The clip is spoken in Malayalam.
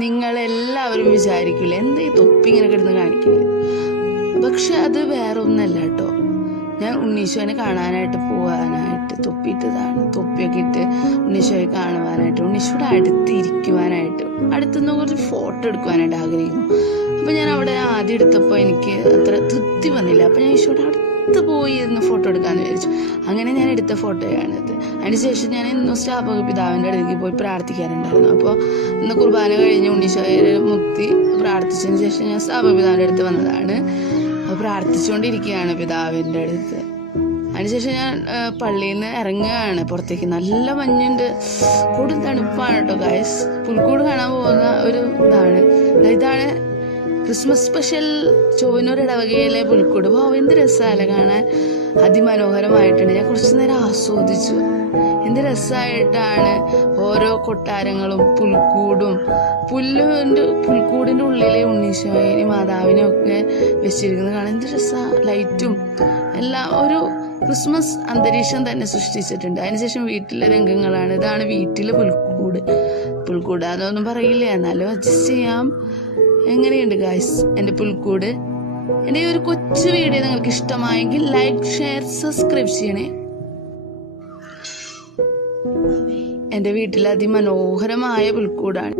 നിങ്ങളെല്ലാവരും വിചാരിക്കില്ല എന്താ ഈ തൊപ്പി ഇങ്ങനെ കിടന്ന് കാണിക്കുന്നത്. പക്ഷെ അത് വേറെ ഒന്നല്ല കേട്ടോ. ഞാൻ ഉണ്ണീശോനെ കാണാനായിട്ട് പോകാനായിട്ട് തൊപ്പിയിട്ടതാണ്. തൊപ്പിയൊക്കെ ഇട്ട് ഉണ്ണീശോയെ കാണുവാനായിട്ട്, ഉണ്ണീശോയുടെ അടുത്തിരിക്കുവാനായിട്ട്, അടുത്തുനിന്ന് കുറച്ച് ഫോട്ടോ എടുക്കുവാനായിട്ട് ആഗ്രഹിക്കുന്നു. അപ്പം ഞാൻ അവിടെ ആദ്യം എടുത്തപ്പോൾ എനിക്ക് അത്ര തൃപ്തി വന്നില്ല. അപ്പം ഞാൻ ഈശോയുടെ അടുത്ത് പോയി ഇരുന്ന് ഫോട്ടോ എടുക്കാമെന്ന് വിചാരിച്ചു. അങ്ങനെ ഞാൻ എടുത്ത ഫോട്ടോയാണിത്. അതിനുശേഷം ഞാൻ ഇന്നും സ്ഥാപക പിതാവിൻ്റെ അടുത്തേക്ക് പോയി പ്രാർത്ഥിക്കാറുണ്ടായിരുന്നു. അപ്പോൾ ഇന്ന് കുർബാന കഴിഞ്ഞ് ഉണ്ണീശോയെ മുക്തി പ്രാർത്ഥിച്ചതിന് ശേഷം ഞാൻ സ്ഥാപക പിതാവിൻ്റെ അടുത്ത് വന്നതാണ്. പ്രാർത്ഥിച്ചുകൊണ്ടിരിക്കുകയാണ് പിതാവിൻ്റെ അടുത്ത്. അതിനുശേഷം ഞാൻ പള്ളിയിൽ നിന്ന് ഇറങ്ങുകയാണ് പുറത്തേക്ക്. നല്ല മഞ്ഞുണ്ട്, കൊടും തണുപ്പാണ് കേട്ടോ ഗൈസ്. പുൽക്കൂട് കാണാൻ പോകുന്ന ഒരു ഇതാണ് ക്രിസ്മസ് സ്പെഷ്യൽ ചൊവ്വന്നൂർ ഇടവകയിലെ പുൽക്കൂട്. എന്ത് രസമല്ലേ കാണാൻ, അതിമനോഹരമായിട്ടുണ്ട്. ഞാൻ കുറച്ചു നേരം ആസ്വദിച്ചു. എന്ത് രസമായിട്ടാണ് ഓരോ കൊട്ടാരങ്ങളും പുൽക്കൂടും, പുൽക്കൂടിൻ്റെ ഉള്ളിലെ ഉണ്ണീശോയെയും മാതാവിനെയും ഒക്കെ വെച്ചിരിക്കുന്നത് കാണാൻ എന്ത് രസമാണ്. ലൈറ്റും എല്ലാം ഒരു ക്രിസ്മസ് അന്തരീക്ഷം തന്നെ സൃഷ്ടിച്ചിട്ടുണ്ട്. അതിനുശേഷം വീട്ടിലെ രംഗങ്ങളാണ്. ഇതാണ് വീട്ടിലെ പുൽക്കൂട്. അതൊന്നും പറയില്ല, എന്നാലും അഡ്ജസ്റ്റ് ചെയ്യാം. എങ്ങനെയുണ്ട് ഗായ്സ് എൻ്റെ പുൽക്കൂട്? എൻ്റെ ഈ ഒരു കൊച്ചു വീഡിയോ നിങ്ങൾക്ക് ഇഷ്ടമായെങ്കിൽ ലൈക്ക്, ഷെയർ, സബ്സ്ക്രൈബ് ചെയ്യണേ. എൻ്റെ വീട്ടിൽ അതിമനോഹരമായ പുൽക്കൂടാണ്.